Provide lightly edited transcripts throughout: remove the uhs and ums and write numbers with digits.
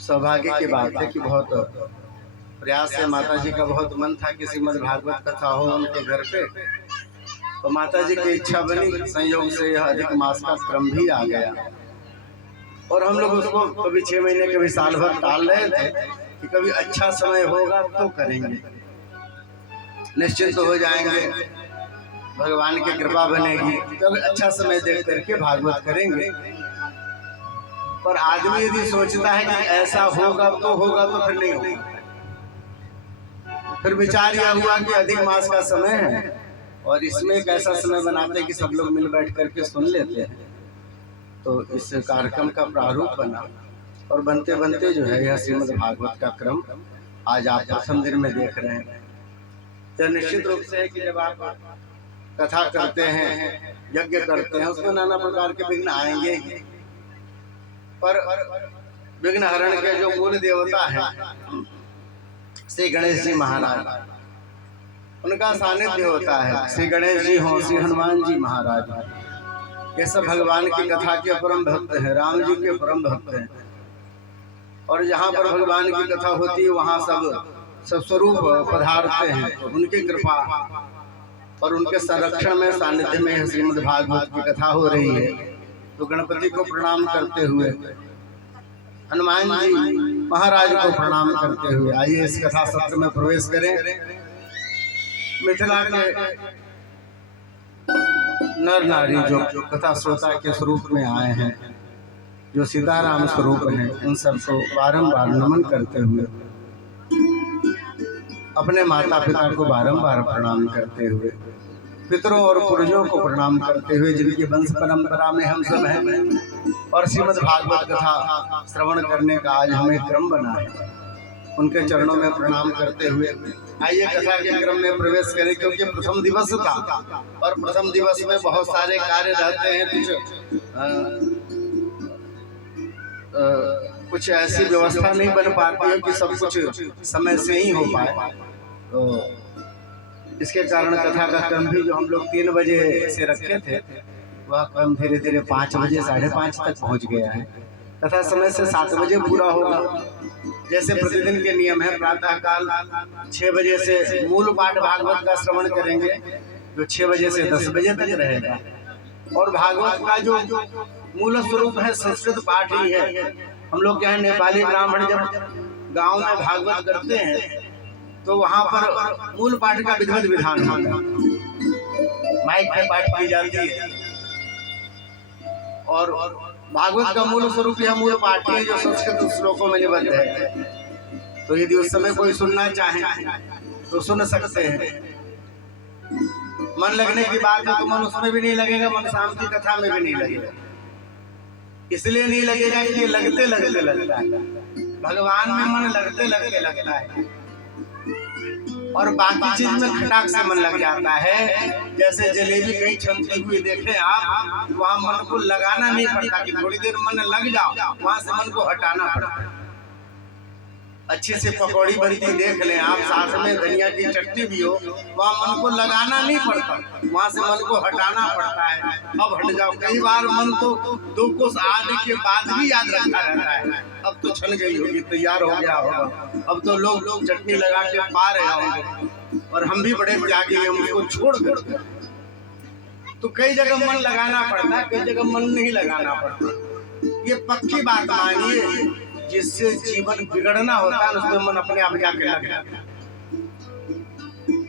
सौभाग्य की बात है कि बहुत प्रयास से माता जी का बहुत मन था कि श्रीमद् भागवत कथा हो उनके घर पे, तो माता जी की इच्छा बनी। संयोग से यह अधिक मास का क्रम भी आ गया और हम लोग उसको कभी 6 महीने कभी साल भर टाल रहे थे कि कभी अच्छा समय होगा तो करेंगे, निश्चिंत हो जाएंगे, भगवान की कृपा बनेगी तब अच्छा समय देख करके भागवत करेंगे। पर आदमी यदि सोचता है कि ऐसा होगा तो फिर नहीं होगा। फिर विचार यह हुआ कि अधिक मास का समय है और इसमें एक ऐसा समय बनाते हैं कि सब लोग मिल बैठ करके सुन लेते हैं। तो इस कार्यक्रम का प्रारूप बना और बनते बनते जो है यह श्रीमद् भागवत का क्रम आज आप प्रथम दिन में देख रहे हैं। तो निश्चित रूप से है कि जब आप कथा करते हैं, यज्ञ करते हैं, उसमें नाना प्रकार के विघ्न आएंगे ही, पर विघ्न हरण के जो मूल देवता हैं श्री गणेश जी महाराज, उनका सानिध्य होता है। श्री गणेश जी हों, श्री हनुमान जी महाराज, ये सब भगवान की कथा के परम भक्त हैं, राम जी के परम भक्त हैं। और जहाँ पर भगवान की कथा होती है वहाँ सब स्वरूप पधारते हैं। तो उनकी कृपा और उनके संरक्षण में, सानिध्य में श्रीमद् भागवत की कथा हो रही है। तो गणपति को प्रणाम करते हुए, हनुमान जी महाराज को प्रणाम करते हुए आइए इस कथा सत्र में प्रवेश करें। मिथिला के नर नारी जो कथा श्रोता के स्वरूप में आए हैं, जो सीताराम स्वरूप हैं, इन सबको बारंबार नमन करते हुए, अपने माता पिता को बारंबार प्रणाम करते हुए, पितरों और पूर्वजों को प्रणाम करते हुए, जिनकी वंश परंपरा में हम सब हैं और श्रीमद् भागवत कथा श्रवण करने का आज हमें क्रम बना है, उनके चरणों में प्रणाम करते हुए आइए कथा के क्रम में प्रवेश करें। क्योंकि प्रथम दिवस था और प्रथम दिवस में बहुत सारे कार्य रहते हैं, कुछ ऐसी व्यवस्था नहीं बन पाती है कि सब कुछ समय से ही हो पाए। तो इसके कारण कथा का क्रम भी जो हम लोग 3 बजे से रखे थे, वह क्रम धीरे धीरे 5 बजे 5:30 तक पहुंच गया है। कथा समय से 7 बजे पूरा होगा, जैसे प्रतिदिन के नियम है। प्रातः काल 6 बजे से मूल पाठ भागवत का श्रवण करेंगे, जो 6 बजे से 10 बजे तक रहेगा। और भागवत का जो मूल स्वरूप है संस्कृत पाठ ही है। हम लोग क्या है, नेपाली ब्राह्मण जब गांव में भागवत करते हैं तो वहाँ पर मूल पाठ का विधिवत विधान होता है, माइक में पाठ की जाती है। और भागवत का मूल स्वरूप यह मूल पाठ है जो संस्कृत श्लोकों में निबद्ध है। तो यदि उस समय कोई सुनना चाहे तो सुन सकते हैं। मन लगने की बात है तो मन उसमें भी नहीं लगेगा, मन शांति कथा में भी नहीं लगेगा। इसलिए नहीं लगेगा कि लगते लगते लगता है, भगवान में मन लगते लगते लगता है और बाकी चीज में खटाक से मन लग जाता है। जैसे जलेबी कहीं छनती हुई देखे आप, वहाँ मन को लगाना नहीं पड़ता कि थोड़ी देर मन लग जाओ, वहाँ से मन को हटाना पड़ता है। अच्छी से पकौड़ी बनती देख लें आप, साथ में धनिया की चटनी भी हो, वहाँ मन को लगाना नहीं पड़ता, वहाँ से मन को हटाना पड़ता है। अब हट जाओ। कई बार मन तो 2 कोस आने के बाद भी याद रखा रहता है, अब तो छन गई होगी, तैयार हो गया होगा, अब तो लोग चटनी लगा के पा रहे होंगे। और हम भी बड़े त्यागी हैं, उसको छोड़ कर। तो कई जगह मन लगाना पड़ता है, कई जगह मन नहीं लगाना पड़ता। ये पक्की बात मानिए, जिससे जीवन बिगड़ना होता है उसमें मन अपने आप जाके लग जाता है,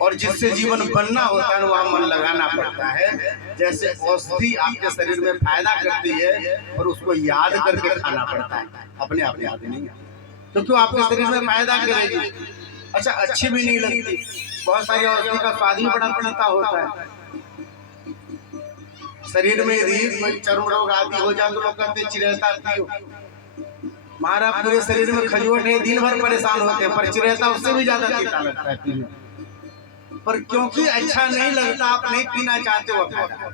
और जिससे जीवन बनना होता है वहाँ मन लगाना पड़ता है। जैसे औषधि आपके शरीर में फायदा करती है और उसको याद करके खाना पड़ता है, अपने आप याद नहीं, तो क्यों आपके शरीर में फायदा करेगी। अच्छा, अच्छी भी नहीं लगती, बहुत सारी औषधि का स्वाद भी बड़ा पड़ता होता है। शरीर में यदि कोई चर्म रोग आदि हो जाए तो लोग कहते चिरैता पियो, हमारा पूरे शरीर में खजुआट है, दिन भर परेशान होते हैं, पर चिरैता उससे भी ज्यादा तीता लगता है पीने। पर क्योंकि अच्छा नहीं लगता, आप नहीं पीना चाहते हो, फायदा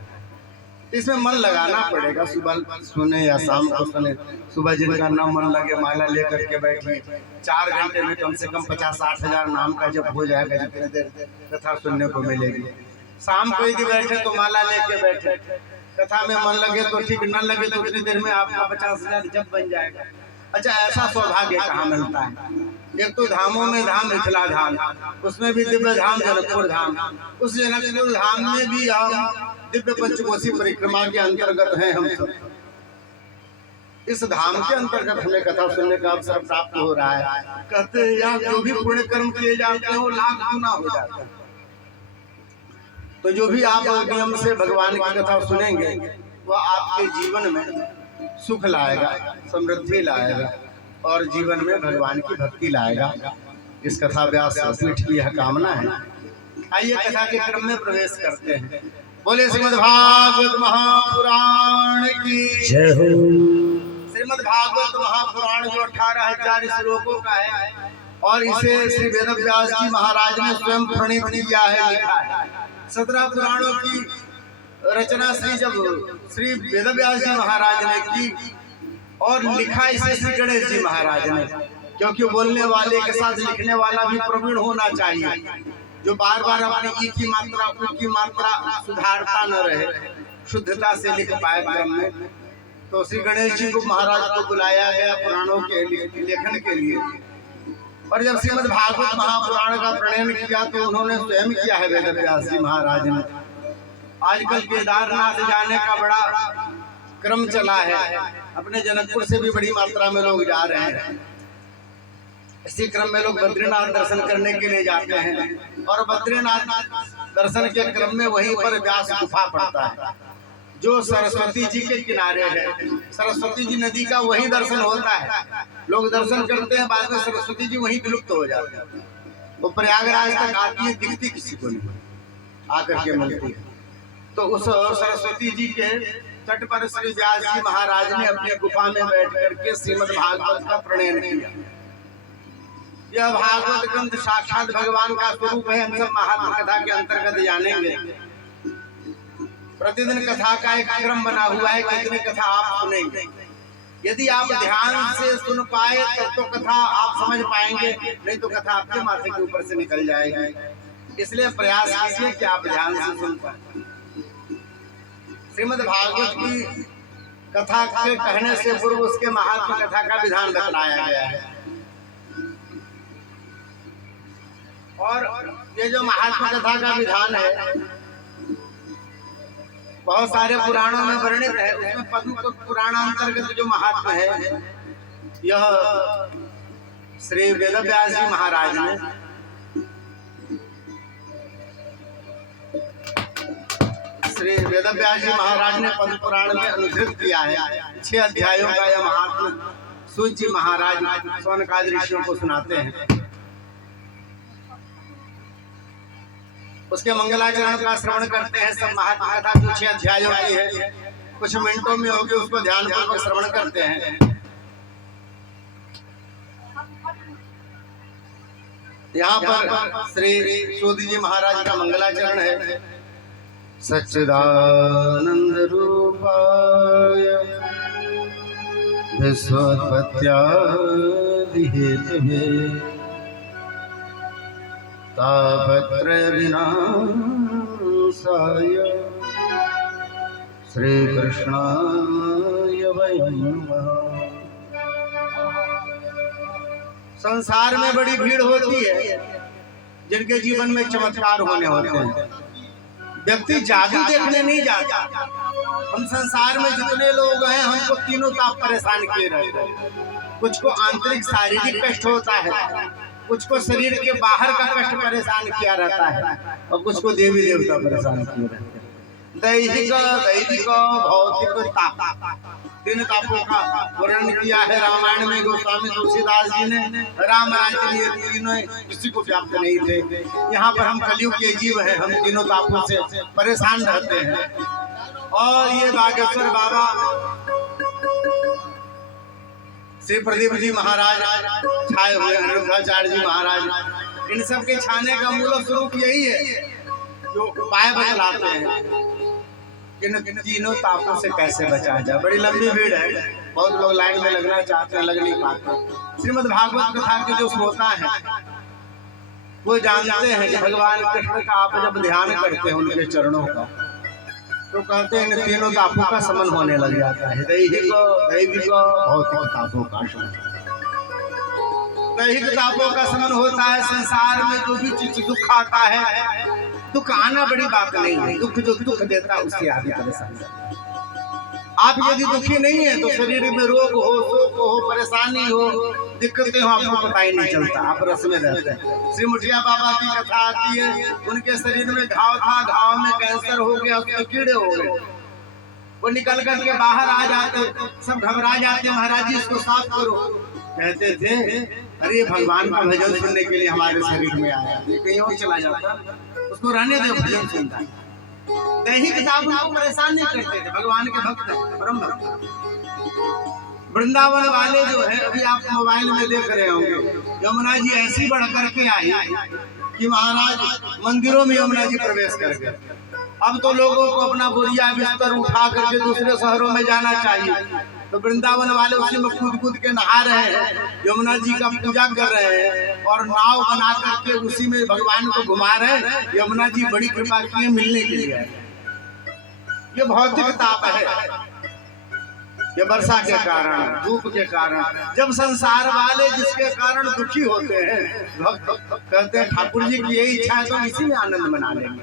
इसमें मन लगाना पड़ेगा। सुबह सुने या शाम को सुने, सुबह जिनका न मन लगे माला लेकर के बैठिए, 4 घंटे में कम से कम 50-60 हजार नाम का जब हो जाएगा, जितने देर कथा सुनने को मिलेगी। शाम को यदि बैठे तो माला लेके बैठे, कथा में मन लगे तो ठीक, न लगे तो उतनी देर में आपका 50,000 जब बन जाएगा। अच्छा, ऐसा सौभाग्य कहाँ मिलता है? एक तो धामों में धाम मिथिला धाम, उसमें भी दिव्य धाम जनकपुर धाम, उस जनकपुर धाम में भी हम दिव्य पंचकोशी परिक्रमा के अंतर्गत हैं हम सब। इस धाम के अंतर्गत हमें कथा सुनने का अवसर प्राप्त हो रहा है। कहते हैं यहाँ जो भी पुण्य कर्म किए जाते हैं वो लाख गुना हो जाता है। तो जो भी आप नियम से भगवान की कथा सुनेंगे वह आपके जीवन में सुख लाएगा, समृद्धि लाएगा और जीवन में भगवान की भक्ति लाएगा। इस कथा व्यास पीठ की यह कामना है। आइए कथा के क्रम में प्रवेश करते हैं। बोले श्रीमद् भागवत महापुराण की जय हो। श्रीमद् भागवत महापुराण जो 18,000 श्लोकों का है और इसे श्री वेद व्यास जी महाराज ने स्वयं प्रणीत किया है, लिखा है। 17 पुराणों की रचना श्री वेद व्यास जी महाराज ने की और लिखा इसे श्री गणेश जी महाराज ने, क्योंकि बोलने वाले के साथ लिखने वाला भी प्रवीण होना चाहिए, जो बार बार अपनी ई की मात्रा उ की मात्रा सुधारता न रहे, शुद्धता से लिख पाए क्रम में। तो श्री गणेश जी को महाराज को बुलाया गया पुराणों के लेखन के लिए। और जब श्रीमद् भागवत महापुराण का प्रणयन किया तो उन्होंने स्वयं किया है वेद व्यास जी महाराज ने। आजकल केदारनाथ जाने का बड़ा क्रम चला है, अपने जनकपुर से भी बड़ी मात्रा में लोग जा रहे हैं। इसी क्रम में लोग बद्रीनाथ दर्शन करने के लिए जाते हैं और बद्रीनाथ दर्शन के क्रम में वहीं पर व्यास गुफा पड़ता है जो सरस्वती जी के किनारे है। सरस्वती जी नदी का वहीं दर्शन होता है, लोग दर्शन करते हैं, बाद में सरस्वती जी वहीं विलुप्त हो जाते हैं। वो प्रयागराज तक आती है, दिखती किसी को नहीं, आकर के मिलती है। तो उस सरस्वती जी के तट पर श्री व्यास जी महाराज ने अपनी गुफा में बैठ करके श्रीमद् भागवत का प्रणयन किया। यह भागवत ग्रंथ साक्षात भगवान का स्वरूप है। हम सब महात्मा कथा के अंतर्गत जानेंगे। प्रतिदिन कथा का एक क्रम बना हुआ है, कितनी कथा आप सुनेंगे। यदि आप ध्यान से सुन पाए तब तो कथा आप समझ पाएंगे, नहीं तो कथा आपके माथे के ऊपर से निकल जाएगी। इसलिए प्रयास कीजिए कि आप ध्यान से सुन पाए। श्रीमद् भागवत की कथा के कहने से पूर्व उसके महात्मा कथा का विधान बताया गया है। और ये जो महात्मा कथा का विधान है बहुत सारे पुराणों में वर्णित है। उसमें पद्म पुराण अंतर्गत जो महात्मा है यह श्री वेद व्यास जी महाराज ने पद्म पुराण में अनुसृत किया है। 6 अध्यायों का यह महात्मा सूत जी महाराज सौनकादि ऋषियों को सुनाते हैं। उसके मंगलाचरण का श्रवण करते हैं। सब महात्मा कथा जो 6 अध्यायों की है, कुछ मिनटों में होगी, उसको ध्यान पूर्वक श्रवण करते हैं। यहाँ पर श्री सूत जी महाराज का मंगलाचरण है। सच्चिदानंद रूपाय विश्वोत्पत्त्यादि हेतवे तापत्रय विनाशाय श्री कृष्णाय वयं नमः। संसार में बड़ी भीड़ होती है जिनके जीवन में चमत्कार होने होते हैं। व्यक्ति जादू देखने नहीं जाता। हम संसार में जितने लोग हैं हमको तीनों ताप परेशान किए रहते हैं। कुछ को आंतरिक शारीरिक कष्ट होता है, कुछ को शरीर के बाहर का कष्ट परेशान किया रहता है और कुछ को देवी देवता परेशान किए रहते हैं। दैहिक भौतिक ताप, 3 तापों का वर्णन किया है रामायण में। गोस्वामी तुलसीदास जी ने राम राज्य लिए तीनों किसी को व्याप्त नहीं थे। यहाँ पर हम कलयुग के जीव हैं, हम तीनों तापों से परेशान रहते हैं। और ये बागेश्वर बाबा श्री प्रदीप जी महाराज छाए हुए, अनिरुद्धाचार्य जी महाराज, इन सब के छाने का मूल स्वरूप यही है जो उपाय बतलाते हैं इन तीनों तापों से कैसे बचा जाए। बड़ी लंबी भीड़ है, बहुत लोग लाइन में लगना चाहते हैं, लग नहीं पाते। श्रीमद् भागवत कथा के जो श्रोता है वो जानते हैं कि भगवान कृष्ण का आप जब ध्यान करते हैं उनके चरणों का तो कहते हैं इन तीनों तापों का समन होने लग जाता है। दैहिक दैविक भौतिक तापों का समन। दैहिक तापों का समन होता है संसार में जो भी चीज दुख आता है, दुख आना बड़ी बात नहीं है, दुख जो दुख देता है उससे आगे परेशानी। आप यदि दुखी नहीं है तो शरीर में रोग हो, शोक हो, परेशानी हो, दिक्कतें हो, आपको पता ही नहीं चलता, आप रस में रहते हैं। श्री मुठिया बाबा की कथा आती है, उनके शरीर में घाव था, घाव में कैंसर हो गया, उसमें कीड़े हो गए, वो निकल कर के बाहर आ जाते, सब घबरा जाते, महाराज जी इसको साफ करो। कहते थे अरे भगवान का भजन सुनने के लिए हमारे शरीर में आया, ये कहीं और चला जाता, उसको रहने दो, भजन सुनता है। दैहिक ताप उनको परेशान नहीं करते थे, भगवान के भक्त परम भक्त। वृंदावन वाले जो है, अभी आप मोबाइल में देख रहे होंगे, यमुना जी ऐसी बढ़ करके आई कि महाराज मंदिरों में यमुना जी प्रवेश कर गए। अब तो लोगों को अपना बोरिया बिस्तर उठा करके दूसरे शहरों में जाना चाहिए, तो वृंदावन वाले उसी में कूद कूद के नहा रहे हैं, यमुना जी का पूजा कर रहे हैं और नाव बना करके उसी में भगवान को घुमा रहे हैं। यमुना जी बड़ी कृपा की है मिलने के लिए। ये भौतिक ताप है, ये वर्षा के कारण, धूप के कारण। जब संसार वाले जिसके कारण दुखी होते हैं, भक्त कहते हैं ठाकुर जी की यही इच्छा है तो इसी में आनंद मना लेंगे।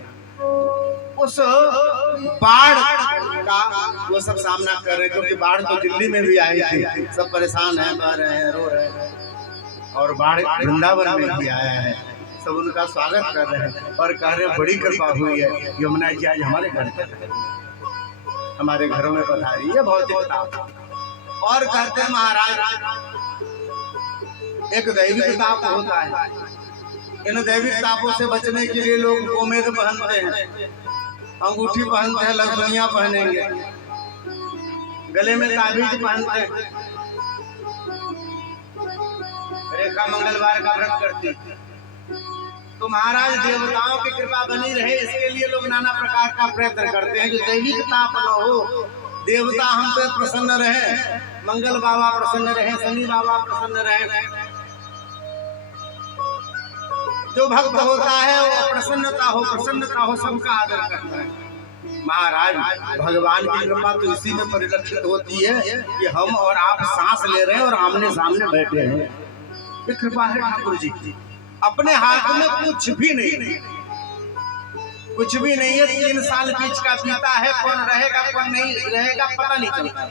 उस बाढ़ का वो सब सामना कर रहे हैं, क्योंकि बाढ़ तो दिल्ली में भी आई थी, सब परेशान हैं, बह रहे हैं, रो रहे हैं, और बाढ़ वृंदावन में भी आया है, सब उनका स्वागत कर रहे हैं और कह रहे हैं बड़ी कृपा हुई है, यमुना जी आज हमारे घर पे, हमारे घरों में पधारी है। भौतिक ताप। और कहते हैं महाराज एक दैविक ताप होता है, इन दैविक तापों से बचने के लिए लोग गोमेद पहनते हैं, अंगूठी पहनते हैं, लहसुनिया पहनेंगे, गले में ताबीज पहनते हैं, रेखा मंगलवार का व्रत करती है। तो महाराज देवताओं की कृपा बनी रहे इसके लिए लोग नाना प्रकार का प्रयत्न करते हैं, जो दैविक ताप न हो, देवता हम पे प्रसन्न रहे, मंगल बाबा प्रसन्न रहे, शनि बाबा प्रसन्न रहे। जो भक्त होता है वो प्रसन्नता हो सबका आदर करता है। महाराज भगवान की कृपा तो इसी में परिलक्षित होती है कि हम और आप सांस ले रहे हैं और आमने सामने बैठे हैं, ये कृपा है ठाकुर जी की। अपने हाथ में कुछ भी नहीं, कुछ भी नहीं है। 3 साल बीच का बीता है, कौन रहेगा कौन नहीं रहेगा पता नहीं चलता।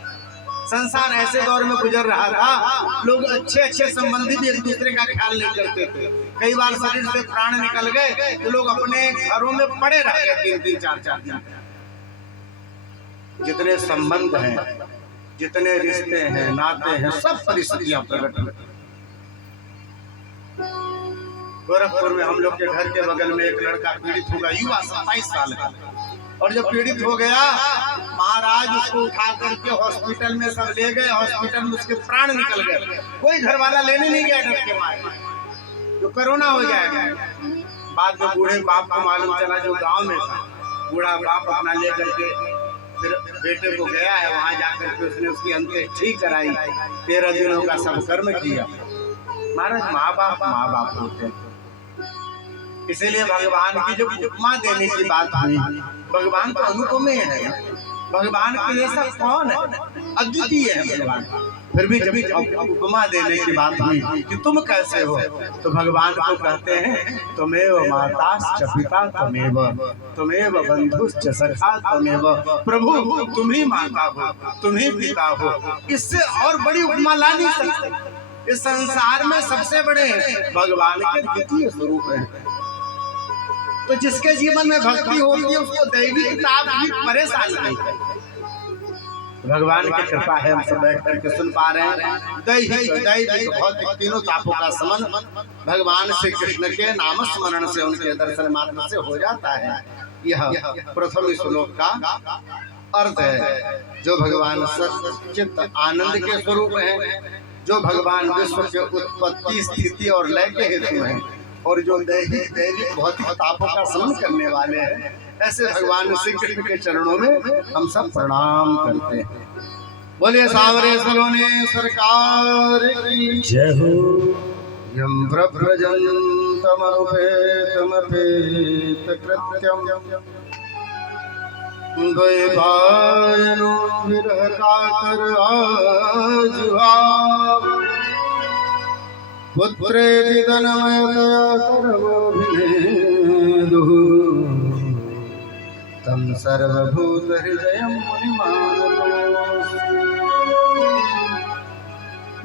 संसार ऐसे दौर में गुजर रहा था, लोग अच्छे संबंधी भी एक दूसरे का ख्याल नहीं करते थे। कई बार शरीर से प्राण निकल गए तो लोग अपने घरों में पड़े रह गए 3-3, 4-4 दिन। जितने संबंध हैं, जितने रिश्ते हैं, नाते हैं, सब परिस्थितियां प्रकट हुई। गोरखपुर में हम लोग के घर के बगल में एक लड़का पीड़ित हुआ, युवा 27 साल का, और जब पीड़ित हो गया महाराज उसको उठा करके हॉस्पिटल में सब ले गए, हॉस्पिटल में उसके प्राण निकल गए, कोई घर वाला लेने नहीं गया डर के मारे, तो कोरोना हो जाएगा। बाद में बूढ़े बाप को मालूम चला जो गांव में था, बूढ़ा बाप अपना ले करके फिर बेटे को गया है, वहां जाकर के उसने उसकी अंत्येष्टि कराई, 13 दिनों का सब कर्म किया। महाराज माँ बाप होते हैं, इसीलिए भगवान की जो उपमा देने की बात हुई, भगवान तो अनुपमेय है, भगवान के जैसा कौन है, अद्वितीय है भगवान। फिर भी जब उपमा देने की बात हुई कि तुम कैसे हो, तो भगवान को कहते हैं तुमेव माताश्च पिता तुमेव बंधुश्च सखा तुमेव, प्रभु तुम ही माता हो, तुम ही पिता हो। इससे और बड़ी उपमा ला नहीं सकते। इस संसार में सबसे बड़े भगवान के द्वितीय स्वरूप हैं। तो जिसके जीवन में भक्ति होती है उसको दैविक ताप भी परेशान नहीं है। भगवान की कृपा है, हम सब बैठ करके सुन पा रहे हैं। दैविक भौतिक तीनों तापों का समन भगवान श्री कृष्ण के नाम स्मरण से, उनके दर्शन मात्र से हो जाता है। यह प्रथम श्लोक का अर्थ है। जो भगवान सच्चित आनंद के स्वरूप हैं, जो भगवान विश्व के उत्पत्ति स्थिति और लय के हेतु हैं, और जो दैविक भौतिक तापों का समन करने वाले हैं, ऐसे भगवान श्री कृष्ण के चरणों में हम सब प्रणाम करते हैं। बोलिए सांवरे सलोने सरकार की जय हो। यम प्रव्रजन्तमनुपेतमपेत कृत्यम द्वैपायनो विरह कातर आज आप पुत्रेति तन्मयतया सर्वभिनेदुः तं सर्वभूत हृदयं मुनिमानतोऽस्मि।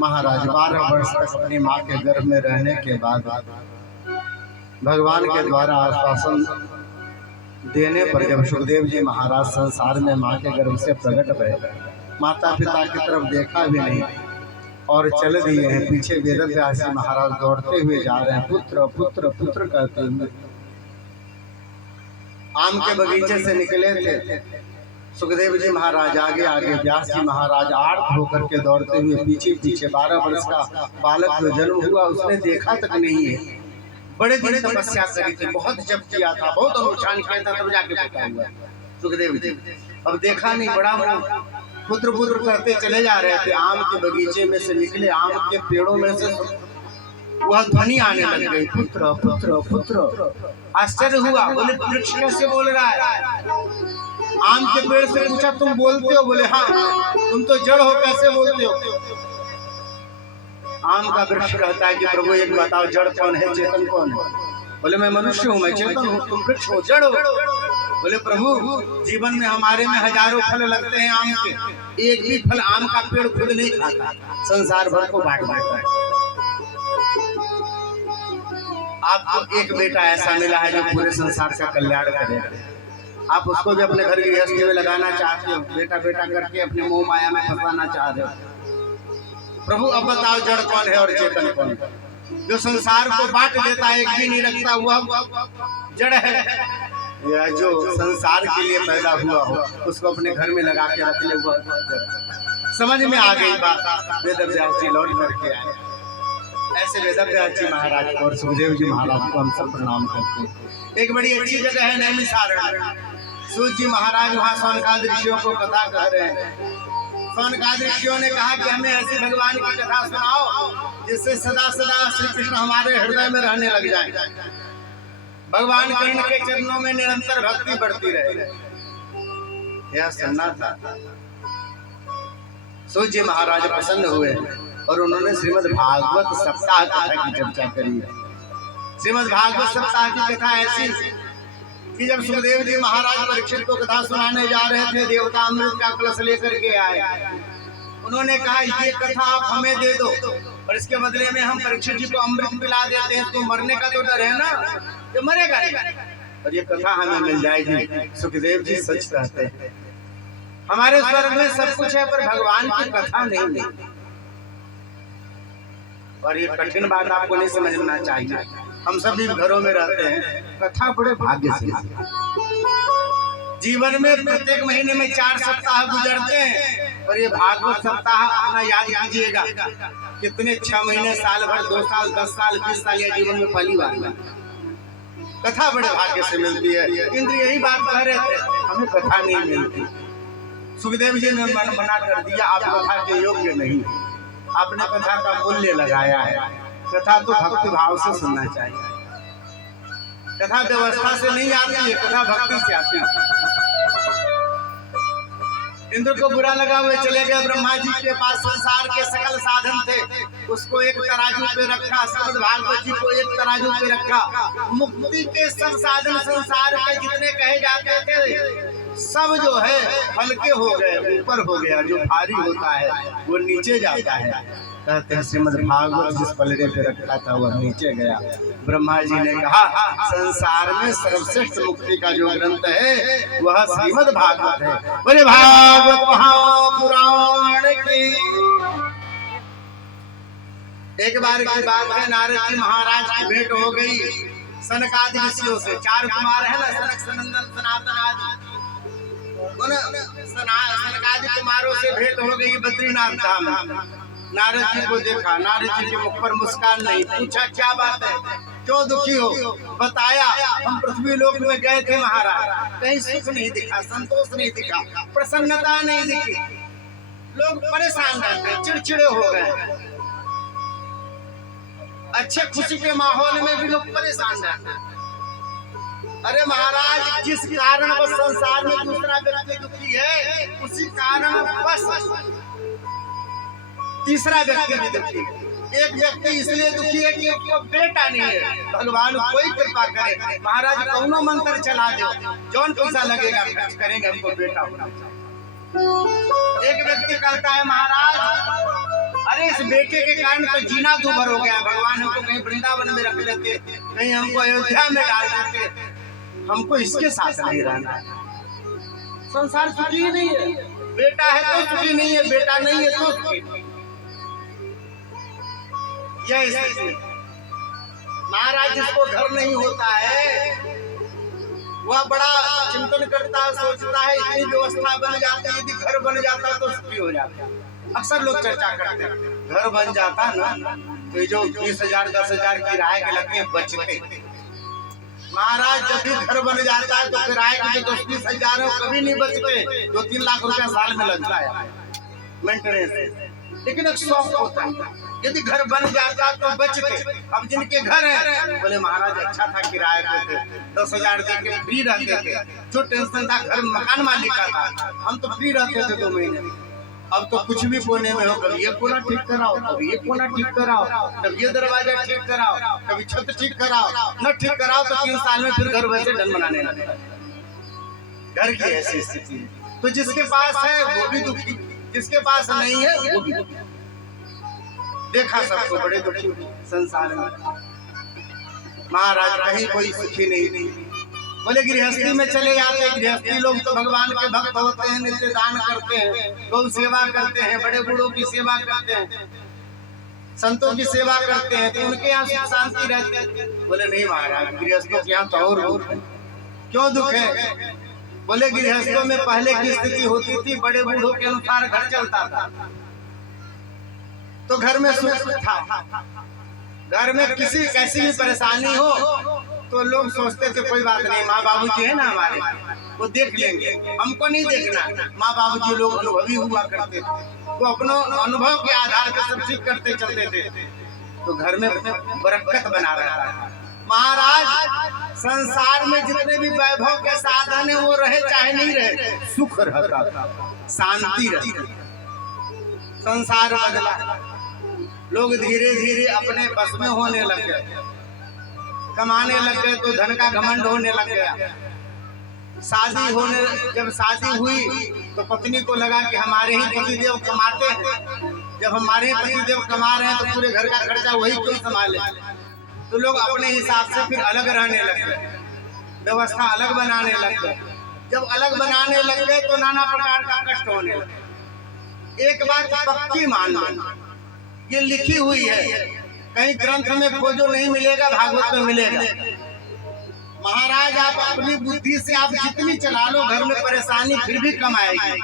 महाराज 12 वर्ष तक अपनी माँ के गर्भ में रहने के बाद भगवान के द्वारा आश्वासन देने पर जब सुखदेव जी महाराज संसार में माँ के गर्भ से प्रकट भए, माता पिता की तरफ देखा भी नहीं और चल दिए हैं। पीछे वेदव्यास जी महाराज दौड़ते हुए जा रहे हैं, पुत्र पुत्र पुत्र कहते हुए। आम के बगीचे से निकले थे सुखदेव जी महाराज, आगे आगे व्यास जी महाराज आर्त होकर के दौड़ते हुए पीछे पीछे। 12 वर्ष का बालक जो जन्म हुआ उसने देखा तक नहीं है। बड़े दिन तपस्या करी थी, बहुत जप किया था, बहुत अनुष्ठान किया था, तब जाके पता हुआ सुखदेव जी। अब देखा नहीं, बड़ा पुत्र पुत्र कहते चले जा रहे थे। आम के बगीचे में से निकले, आम के पेड़ों में से वह ध्वनि आने लग गई, पुत्र पुत्र पुत्र। आश्चर्य हुआ, बोले वृक्ष कैसे बोल रहा है? आम के पेड़ से पूछा तुम बोलते हो? बोले हाँ। तुम तो जड़ हो, कैसे बोलते हो? आम का वृक्ष कहता है कि प्रभु एक बताओ, जड़ कौन है, चेतन कौन है? बोले मैं मनुष्य हूँ, मैं चेतन हूँ, तुम वृक्ष हो, जड़ हो। बोले प्रभु जीवन में हमारे में हजारों फल लगते हैं आम के, एक भी फल आम का पेड़ खुद नहीं खाता, संसार भर को बांट देता है। आपको एक बेटा ऐसा मिला है जो पूरे संसार का कल्याण करे, आप उसको भी अपने घर की गृहस्थी में लगाना चाहते हो, बेटा बेटा करके अपने मोह माया में फंसाना चाह रहे हो। प्रभु अब बताओ जड़ कौन है और चेतन कौन है? जो संसार को बांट देता है, एक भी नहीं रखता, वह जड़ है, या जो संसार के लिए पैदा हुआ हो उसको अपने घर में लगा के रख ले, वह जड़। समझ में आ गई बात। वेदव्यास जी लौट करके आए। ऐसे वेदव्यास जी महाराज को और सुखदेव जी महाराज को हम सब प्रणाम करते हैं। एक बड़ी अच्छी जगह है नैमिषारण्य। सूत जी महाराज वहाँ सौनकादि ऋषियों को कथा कह रहे हैं। सौनकादि ऋषियों ने कहा कि हमें ऐसे भगवान की कथा सुनाओ जिससे सदा सदा श्री कृष्ण हमारे हृदय में रहने लग जाए, भगवान कृष्ण के चरणों में निरंतर भक्ति बढ़ती रहे। यह सुनना था। सूत जी महाराज प्रसन्न हुए और उन्होंने श्रीमद् भागवत सप्ताह कथा की चर्चा करी है। श्रीमद् भागवत सप्ताह की कथा ऐसी कि जब सुखदेव जी महाराज परीक्षित को कथा सुनाने जा रहे थे, देवता अमृत का कलश लेकर के आए। उन्होंने कहा ये कथा आप हमें दे दो और इसके बदले में हम परीक्षित जी को अमृत पिला देते हैं, तो मरने का तो डर है ना, तो मरेगा नहीं, और ये कथा हमें मिल जाएगी। सुखदेव जी सच कहते हैं, हमारे स्वर्ग में सब कुछ है पर भगवान की कथा नहीं है। और ये कठिन बात आपको नहीं समझना चाहिए। हम सभी घरों में रहते हैं, कथा बड़े भाग्य से। जीवन में प्रत्येक महीने में 4 सप्ताह गुजरते हैं, और ये भागवत सप्ताह अपना याद कीजिएगा, कितने 6 महीने, साल भर, 2 साल, 10 साल, 20 साल या जीवन में पहली बार कथा बड़े भाग्य से मिलती है। इंद्र यही बात कह रहे थे, हमें कथा नहीं मिलती। सुखदेव जी ने मना कर दिया, आप कथा के योग्य नहीं, आपने कथा का मूल्य लगाया है। कथा तो भक्ति भाव से सुनना चाहिए, कथा व्यवस्था से नहीं आती है, कथा भक्ति से आती है। इंद्र को बुरा लगा, हुए चले गए ब्रह्मा जी के पास। संसार के सकल साधन थे, उसको एक तराजू पे रखा, श्रीमद् भागवत जी को एक तराजू पे रखा। मुक्ति के सब साधन संसार के जितने कहे जाते थे सब जो है हल्के हो गए, ऊपर हो गया। जो भारी होता है वो नीचे जाता है। कहते हैं श्रीमद् भागवत जिस पलड़े पे रखा था वह नीचे गया। ब्रह्मा जी ने कहा संसार में सर्वश्रेष्ठ मुक्ति का जो ग्रंथ है वह श्रीमद् भागवत है। बोले भागवत महापुराण की। एक बार की बात है, नारद जी महाराज की भेंट हो गई सनकादि ऋषियों से। 4 कुमार है ना, सनक, सनंदन, सनातन आदि। सनकादि कुमारों से भेंट हो गई बद्रीनाथ धाम। नारद जी को देखा, नारद जी के मुख पर मुस्कान नहीं। पूछा क्या बात है, क्यों दुखी हो? बताया हम पृथ्वी लोक में गए थे महाराज, कहीं सुख नहीं दिखा, संतोष नहीं दिखा, प्रसन्नता नहीं दिखी। लोग परेशान रहते, चिड़चिड़े हो गए। अच्छे खुशी के माहौल में भी लोग परेशान रहते। अरे महाराज, जिस कारण बस संसार में दूसरा व्यक्ति दुखी है, उसी कारण बस तीसरा व्यक्ति भी दुखी है। एक व्यक्ति इसलिए दुखी है कि उसको बेटा नहीं है। भगवान कोई कृपा करे, महाराज कौनो मंत्र चला दो, जौन पैसा लगेगा खर्च करेंगे, हमको बेटा होना चाहिए। एक व्यक्ति कहता है महाराज, अरे इस बेटे के कारण तो जीना दूभर हो गया, भगवान हमको कहीं वृंदावन में रख लेते, कहीं हमको अयोध्या में डाल देते, हमको इसके साथ नहीं रहना है। संसार सुखी ही नहीं है, बेटा है तो सुखी नहीं है, बेटा नहीं है तो सुखी। यह स्थिति महाराज, जिसको घर नहीं होता है वह बड़ा चिंतन करता है, सोचता है इतनी व्यवस्था बन जाती है, यदि घर बन जाता तो सुखी हो जाता। अक्सर लोग चर्चा करते हैं, घर बन जाता ना तो जो 20,000 10,000 किराए के लगते बचते। महाराज, जब भी घर बन जाता है तो किराए के जो 10-20 हजार है कभी नहीं बचते, 2-3 लाख रुपया साल में लगता है मेंटेनेंस। लेकिन एक शौक होता है, यदि घर बन जाता तो बचते। अब जिनके घर है बोले महाराज अच्छा था, किराए पे थे, 10,000 दे के फ्री रहते थे, जो टेंशन था घर मकान मालिक का था, हम तो फ्री रहते थे 2 महीने। अब तो कुछ भी कोने में हो, कभी ये कोना ठीक कराओ, कभी ये कोना ठीक कराओ, कभी ये दरवाजा ठीक कराओ, कभी छत ठीक कराओ, न ठीक कराओ तो 3 साल में फिर घर वैसे ढंग बनाने लगता है। घर की ऐसी स्थिति। तो जिसके पास है वो भी दुखी, जिसके पास नहीं है वो भी दुखी। देखा सबको बड़े दुखी संसार में। महाराज कहीं कोई सुखी नहीं। बोले गृहस्थी में चले जाते, गृहस्थी लोग तो भगवान के भक्त होते हैं, नित्य दान करते हैं, गौ सेवा करते हैं, बड़े बूढ़ों की सेवा करते हैं, संतों की सेवा करते हैं, तो उनके यहाँ सुख शांति रहती है। बोले नहीं महाराज, गृहस्थों के यहाँ तो और क्यों दुख है? बोले गृहस्थों में पहले की स्थिति होती थी, बड़े बूढ़ों के अनुसार घर चलता था, तो घर में सुख था। घर में किसी कैसी भी परेशानी हो तो लोग सोचते थे कोई बात नहीं, माँ बाबूजी है ना हमारे, वो देख लेंगे, हमको नहीं देखना। माँ बाबूजी लोग अनुभवी हुआ करते थे, वो अपने अनुभव के आधार पर सब ठीक करते चलते थे, तो घर में बरकत बना रहता था। महाराज, संसार में जितने भी वैभव के साधन है वो रहे चाहे नहीं रहे, सुख रहता था, शांति रहती। संसार बदला, लोग धीरे धीरे अपने बस में होने लग गए, कमाने लग गए तो धन का घमंड होने लग गया। जब शादी हुई तो पत्नी को लगा कि हमारे ही पतिदेव कमाते हैं, जब हमारे ही पतिदेव कमा रहे हैं तो पूरे घर का खर्चा वही क्यों संभाले। तो लोग अपने हिसाब से फिर अलग रहने लग गए, व्यवस्था अलग बनाने लग गए। जब अलग बनाने लग गए तो नाना प्रकार का कष्ट होने लगे। एक बात पक्की मान लो, ये लिखी हुई है, कहीं ग्रंथ में खोजो नहीं मिलेगा, भागवत में मिलेगा। महाराज, आप अपनी बुद्धि से आप जितनी चला लो, घर में परेशानी फिर भी कम आएगी।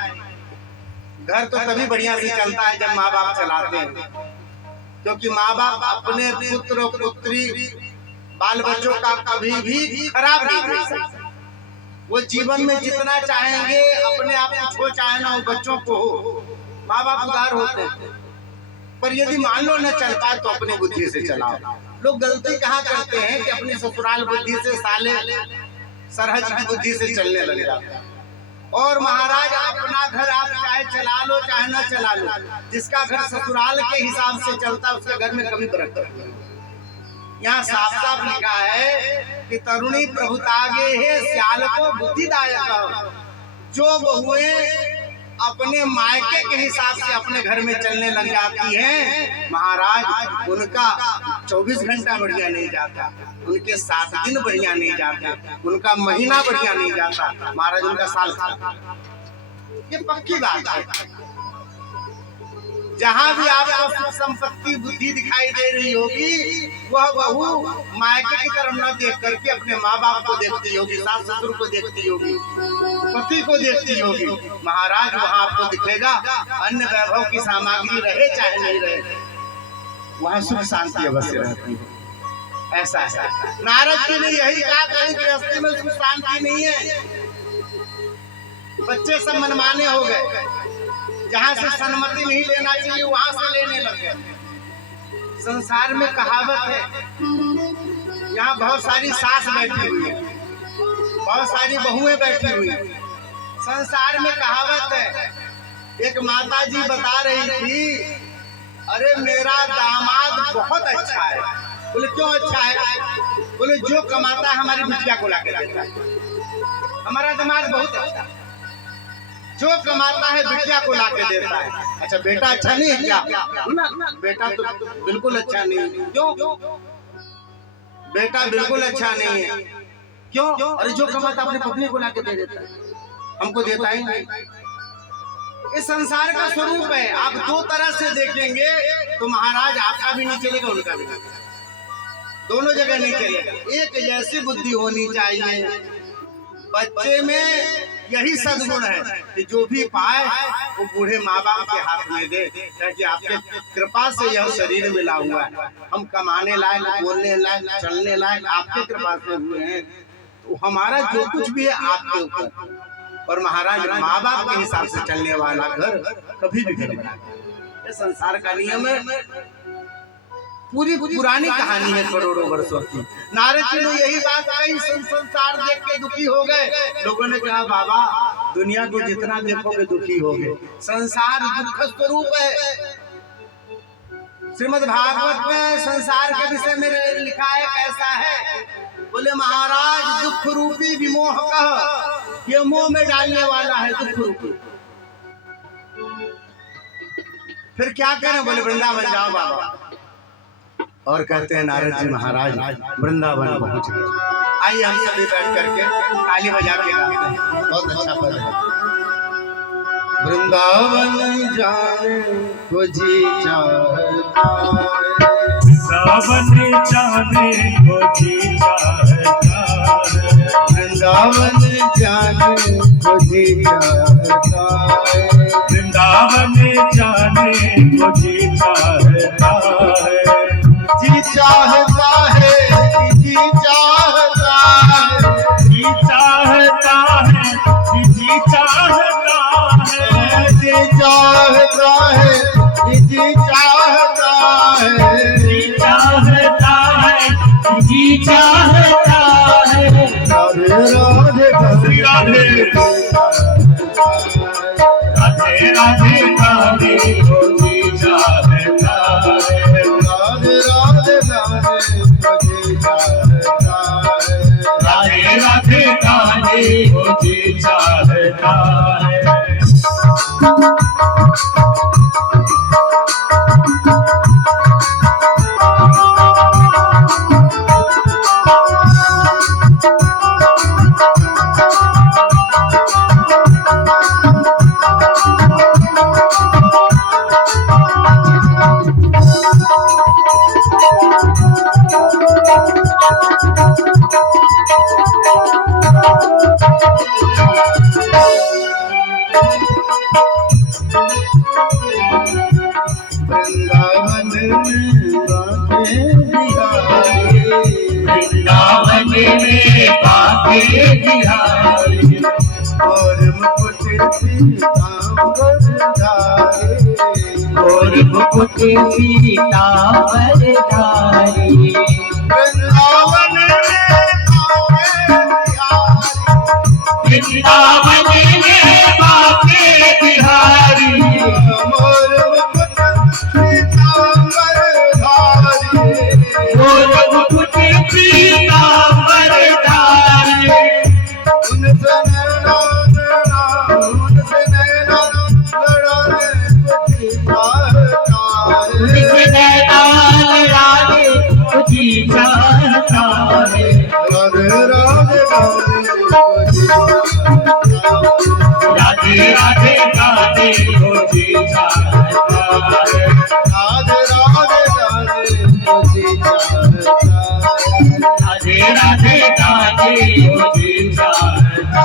घर तो तभी बढ़िया से चलता है जब माँ बाप चलाते हैं, क्योंकि माँ बाप अपने पुत्र और पुत्री बाल बच्चों का कभी भी खराब नहीं कर सकते। वो जीवन में जितना चाहेंगे अपने आप को चाहे ना बच्चों को हो, माँ बाप उदार होते हैं। पर यदि मान लो न चल पाए तो अपनी बुद्धि से चलाओ। लोग गलती कहाँ करते हैं कि अपनी ससुराल बुद्धि से साले सरहज की बुद्धि से चलने लग जाते हैं। और महाराज, अपना घर आप चाहे चला लो चाहे न चला लो, जिसका घर ससुराल के हिसाब से चलता है उसके घर में कभी बरकत नहीं। यहाँ साफ साफ लिखा है कि तरुणी प्रभुतागे है श्याल को बुद्धिदायक। जो बहुएं अपने मायके के हिसाब से अपने घर में चलने लग जाती हैं, महाराज उनका 24 घंटा बढ़िया नहीं जाता, उनके 7 दिन बढ़िया नहीं जाते, उनका महीना बढ़िया नहीं जाता, महाराज उनका साल। ये पक्की बात है। जहाँ भी आपको सुख संपत्ति बुद्धि दिखाई दे रही होगी, वह बहू मायके की तरफ न देख करके अपने माँ बाप को देखती होगी, सास ससुर को देखती होगी, पति को देखती होगी। महाराज, वहाँ आपको दिखेगा अन्य वैभव की सामग्री रहे चाहे नहीं रहे, वहाँ सुख शांति अवश्य रहती है। ऐसा है। नारद जी ने यही कहा, कहीं गृहस्थी में सुख शांति नहीं है। बच्चे सब मनमाने हो गए, जहाँ से सन्मति नहीं लेना चाहिए वहां से लेने लगे। संसार में कहावत है, यहाँ बहुत सारी सास बैठी हुई है, बहुत सारी बहुएं बैठी हुई। संसार में कहावत है, एक माता जी बता रही थी, अरे मेरा दामाद बहुत अच्छा है। बोले क्यों अच्छा है? बोले जो कमाता है हमारी बिटिया को लाके देता है। हमारा दामाद बहुत अच्छा है, जो कमाता है बिटिया को लाके देता है। अच्छा बेटा अच्छा नहीं है क्या? बेटा तो बिल्कुल अच्छा नहीं है। क्यों? बेटा बिल्कुल अच्छा नहीं है। क्यों? अरे जो कमाता अपनी पत्नी को लाके दे देता है, हमको देता ही नहीं। इस संसार का स्वरूप है। आप दो तरह से देखेंगे तो महाराज आपका भी नहीं चलेगा, उनका भी नहीं, दोनों जगह नहीं चलेगा। एक जैसी बुद्धि होनी चाहिए। बच्चे में यही सद्गुण है कि जो भी पाए वो बूढ़े माँ बाप के हाथ में दे, ताकि आपके कृपा से यह शरीर मिला हुआ है। हम कमाने लायक, बोलने लायक, चलने लायक आपके कृपा से हुए हैं। तो हमारा जो कुछ भी है आपके ऊपर। और महाराज माँ बाप के हिसाब से चलने वाला घर कभी भी घर बना। ये संसार का नियम है, पूरी पुरानी कहानी है करोड़ों वर्षों की। नारद जी ने यही बात कही, संसार देख के दुखी हो गए। लोगों ने कहा बाबा दुनिया को जितना देखोगे दुखी होगे, संसार दुख स्वरूप है। श्रीमद् भागवत में संसार के विषय में लिखा है कैसा है? बोले महाराज दुख रूपी विमोह कह, ये मोह में डालने वाला है दुख रूपी। फिर क्या करें? बोले वृंदावन जाओ बाबा। और कहते हैं नारद जी महाराज वृंदावन पहुंच गए। आइए हम सभी बैठ करके ताली बजा के गाते हैं, बहुत अच्छा पद है। वृंदावन जाने को जी चाहता है, वृंदावन जाने को जी चाहता है, वृंदावन जाने को जी चाहता है, वृंदावन जाने को जी चाहता है, जी चाहता है, जी चाहता है, जी चाहता है, जी चाहता है, जी चाहता है, जी चाहता है, जी चाहता है, जी चाहता है। राधे राधे राधे राधे राधे राधे को जी चाहता है, राधे राधे राधे चाहता है, राधे राधे राधे को जी चाहता है। वृंदावन वृंदावन में बाके बिहारी, और मुकुट पीतांबर धारी, और मुकुट पीतांबर धारी। वृंदावन वृंदावन में बाके बिहारी, और मुकुट पीतांबर धारी, और मुकुट पीतांबर धारी। उनसे नैना उनसे नैना लड़ाने कुछ चाहता है, राधे जी चाहता है, राधे राधे राधे राधे राधे को जी चाहता है, राधे राधे राधे जी चाहता है, राधे राधे राधे को जी चाहता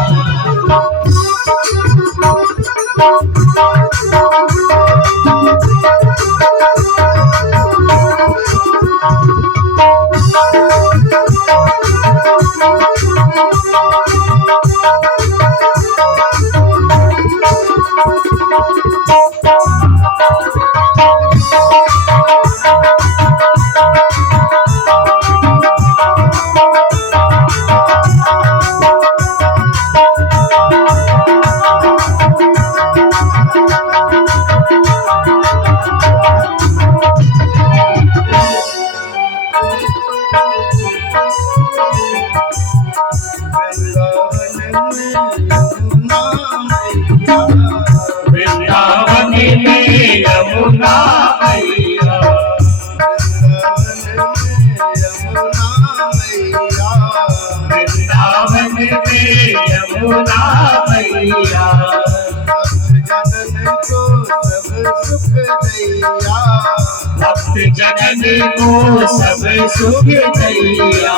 जनन को सब सुख दैया।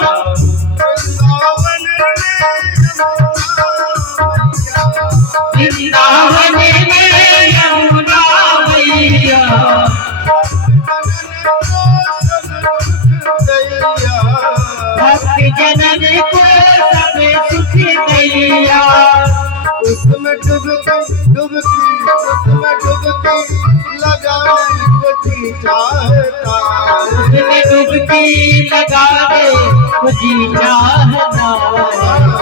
वृंदावन में यमुना मैया, भक्त जनन को सब सुख दैया। उसमें डुबकी लगाने को जी चाहता, उसमें डुबकी लगाने को जी चाहता।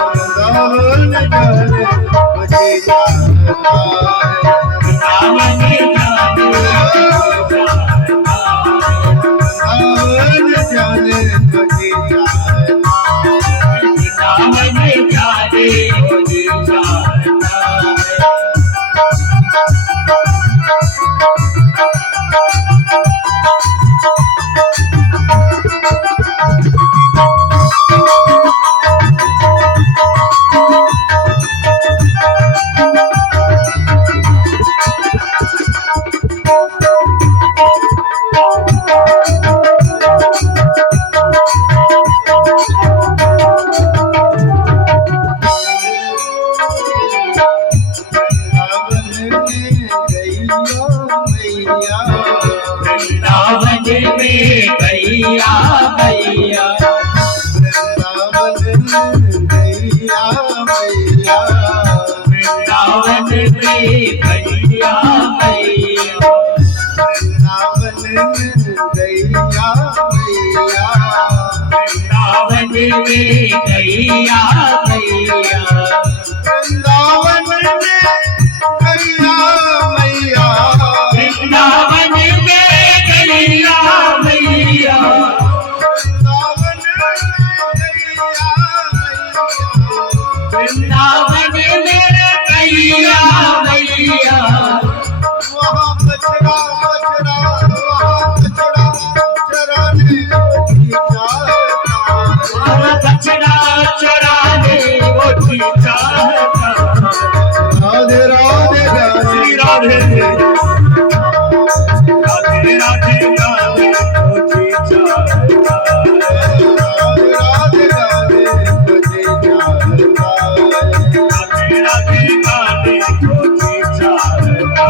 वृंदावन जाने को जी चाहता, वृंदावन जाने को जी चाहता, वृंदावन जाने को जी चाहता। वृंदावन में गैया मैया, वृंदावन गैया मैया, वृंदावन में गैया मैया, वृंदावन गैया मैया, वृंदावन में गैया मैया, वृंदावन गैया मैया, वृंदावन में गैया मैया, वृंदावन में गैया मैया। वहाँ बछड़ा चराने की चाहता, वहाँ बछड़ा चराने को जी चाहता। राधे राधे श्री राधे राधे राधे राधे को जी चाहता। राधे राधे मुझे चाहता, राधे राधे राधे को जी चाहता।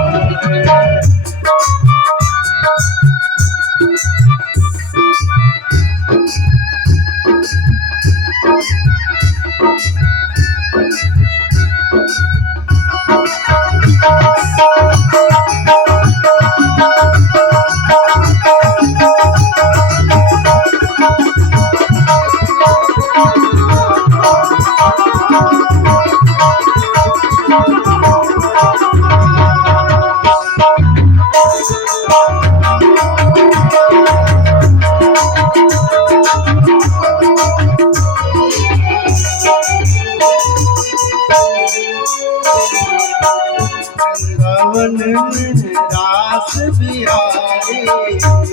वृंदावन में रास बिहारी,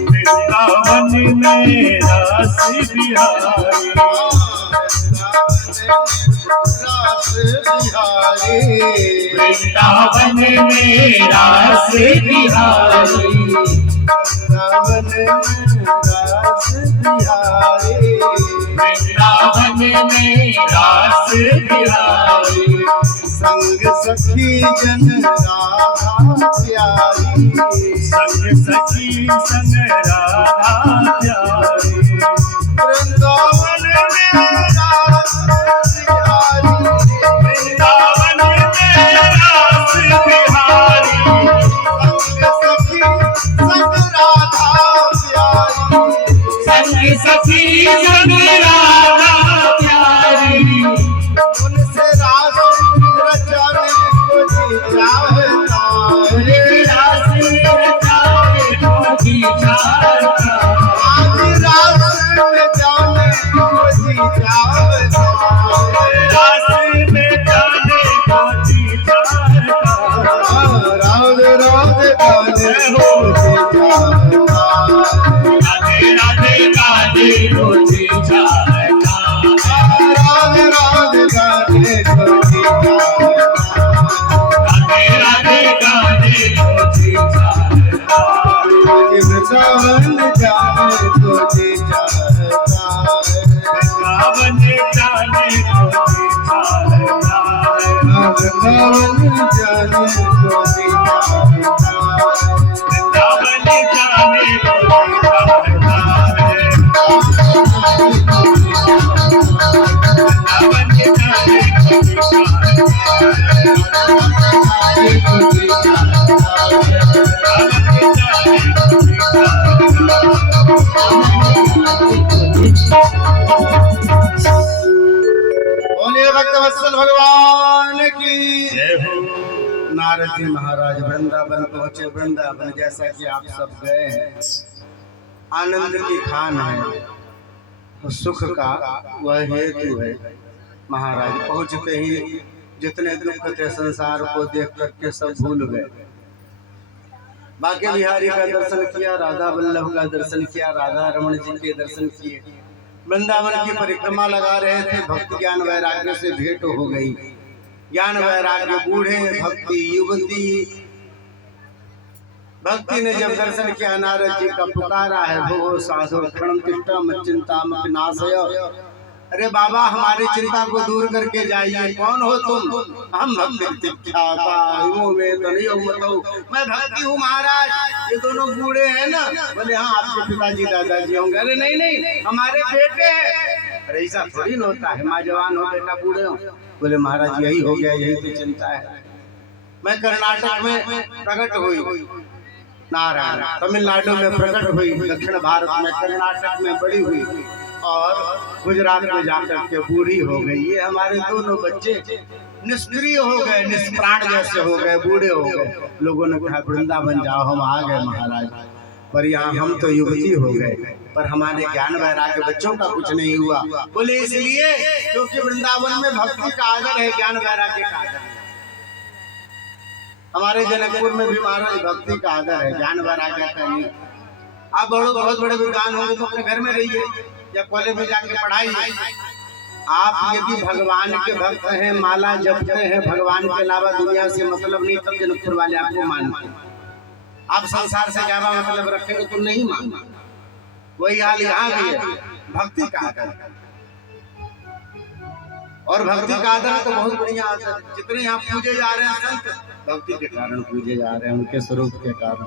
वृंदावन में रास बिहारी, रास बिहारी, वृंदावन में रास बिहारी, वृंदावन में रास बिहारी, वृंदावन में रास बिहारी। संग सखी जन राधा प्यारी, संग सखी संग राधा प्यारी, वृंदावन में रास बिहारी, वृंदावन में रास बिहारी, संग सखी संग राधा प्यारी, संग सखी संग राधा प्यारी। उनसे रास रचाने को जी चाहता, उनकी रास रचाने को जी चाहता। आज रास में जाने को जी चाहता, रास में जाने को जी चाहता। राधे राधे गाने हो जी चाहता, राधे राधे गाने को जी चाहता। जाने को जी चाहता है, वृंदावन जाने को जी चाहता है, वृंदावन जाने को जी चाहता है, वृंदावन जाने को जी चाहता है, वृंदावन जाने को जी बोलिए भक्तवत्सल भगवान की जय हो। नारद जी महाराज वृंदावन पहुंचे। वृंदावन जैसा कि आप सब गए हैं, आनंद की खान है, सुख का वह हेतु है। महाराज पहुंचते ही जितने दुख थे संसार को देख करके सब भूल गए। बांके बिहारी का दर्शन किया, राधा वल्लभ का दर्शन किया, राधा रमन जी के दर्शन किए। वृंदावन की परिक्रमा लगा रहे थे। भक्ति ज्ञान वैराग्य से भेंट हो गई। ज्ञान वैराग्य बूढ़े, भक्ति युवती। भक्ति ने जब दर्शन किया, नारद जी का पुकारा है, भो साधु क्षणम तिष्ठम चिंताम विनाशय। अरे बाबा, हमारी चिंता को दूर करके जाइए। कौन हो तुम? हम भक्ति मैं भक्ति हूँ महाराज। ये दोनों बूढ़े हैं ना? बोले हाँ, आपके पिताजी दादाजी होंगे। अरे नहीं नहीं, हमारे बेटे हैं। अरे ऐसा थोड़ी न होता है, माँ जवान हो बेटा बूढ़े हो। बोले महाराज यही हो गया, यही तो चिंता है। मैं कर्नाटक में प्रकट हुई, नारायण तमिलनाडु में प्रकट हुई, दक्षिण भारत में कर्नाटक में बड़ी हुई और गुजरात में जाकर के बूढ़ी हो गई। ये हमारे दोनों बच्चे निष्क्रिय हो गए, निष्प्राण जैसे हो गए, बूढ़े हो गए। लोगों ने कहा वृंदावन जाओ। हम आ गए महाराज, पर यहाँ हम तो युवती हो गए, पर हमारे ज्ञान वैराग्य बच्चों का कुछ नहीं हुआ। बोले इसलिए क्योंकि वृंदावन में भक्ति का आदर है, ज्ञान वैराग्य का आदर है। हमारे जनकपुर में भी महाराज भक्ति का आदर है, ज्ञान वैराग्य का नहीं। आप बहुत बड़े विद्वान होंगे तो अपने घर में रहिए या कॉलेज में जाके पढ़ाई। आप यदि भगवान के भक्त हैं, माला जपते हैं, भगवान के अलावा दुनिया से मतलब नहीं, तब जनकपुर वाले आपको मानते। आप संसार से ज्यादा मतलब रखेंगे तो नहीं मानना। वही हाल यहाँ भी है, भक्ति का आदर। और भक्ति का आदर तो बहुत बढ़िया आदर। जितने यहाँ पूजे जा रहे हैं संत, भक्ति के कारण पूजे जा रहे हैं, उनके स्वरूप के कारण।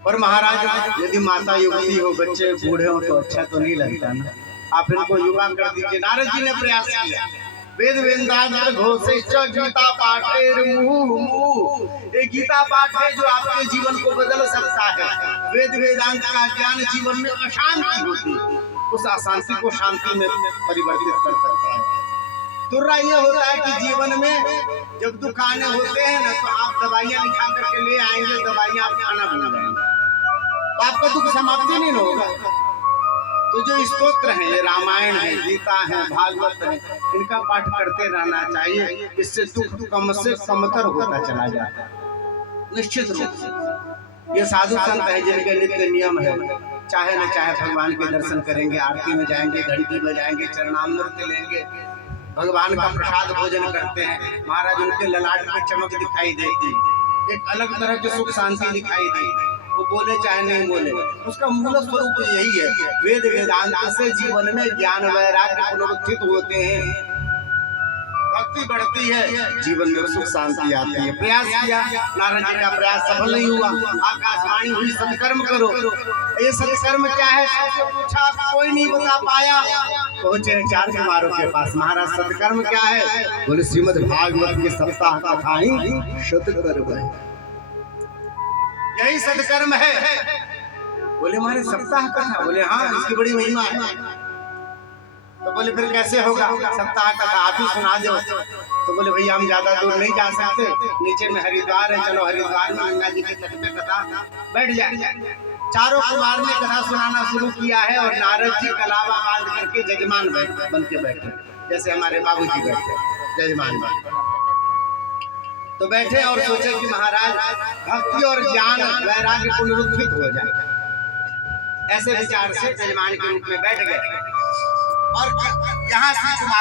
और महाराज यदि माता युवती हो, बच्चे बूढ़े हो तो अच्छा तो नहीं लगता ना। आप इनको युवा कर दीजिए। नारद जी ने प्रयास किया। वेद वेदांत घोषे गीता पाठेर मुहुः। ये गीता पाठ है जो आपके जीवन को बदल सकता है। वेद वेदांत का ज्ञान जीवन में अशांति होती, उस अशांति को शांति में परिवर्तित कर सकता है। दुर्रा ये होता है कि जीवन में जब दुख आने होते हैं ना, तो आप दवाइयाँ लिखा करके ले आएंगे, दवाइयाँ आप खाना भूल जाएंगे, तो आपका दुख समाप्ति नहीं होगा। तो जो स्तोत्र हैं, ये रामायण है, गीता है, भागवत है, इनका पाठ करते रहना चाहिए। इससे दुख कम से कमतर होता चला जाता है निश्चित रूप से। ये साधु संत है जिनके नित्य नियम है, चाहे न चाहे भगवान के दर्शन करेंगे, आरती में जाएंगे, घंटी बजाएंगे, चरणामृत लेंगे, भगवान का प्रसाद भोजन करते हैं। महाराज उनके ललाट में चमक दिखाई देती, एक अलग तरह की सुख शांति दिखाई देती। वो बोले चाहे नहीं बोले, उसका मूल स्वरूप यही है। वेद वेदांत से जीवन में ज्ञान वैराग्य पुनरुत्थित होते हैं, भक्ति बढ़ती है, जीवन में सुख शांति आती है। प्रयास किया, नारद जी का प्रयास सफल नहीं हुआ। आकाशवाणी हुई सत्कर्म करो। ये सत्कर्म क्या है? पूछा, कोई नहीं बता पाया। पहुंचे चार कुमारों के पास, महाराज सत्कर्म क्या है? बोले श्रीमद् भागवत के सप्ताह कथाएं सत्कर्म है, यही सत्कर्म है। बोले हमारे सप्ताह कथा? बोले हाँ, इसकी बड़ी महिमा है। तो बोले फिर कैसे होगा सप्ताह कथा, आप ही सुना दो। तो बोले भैया हम ज्यादा दूर नहीं जा सकते, नीचे में हरिद्वार है, चलो हरिद्वार में गंगा जी के तट पे कथा बैठ जाए। चारों कुमार ने कथा सुनाना शुरू किया है और नारद जी कलावा बांध करके जजमान बन के बैठे, जैसे हमारे बाबूजी बैठे जजमान बन। तो बैठे और सोचे कि महाराज भक्ति और ज्ञान वैराग्य पुनरुत्थित हो जाए। ऐसे विचार से जजमान के रूप में बैठ गए और यहाँ से कुमारों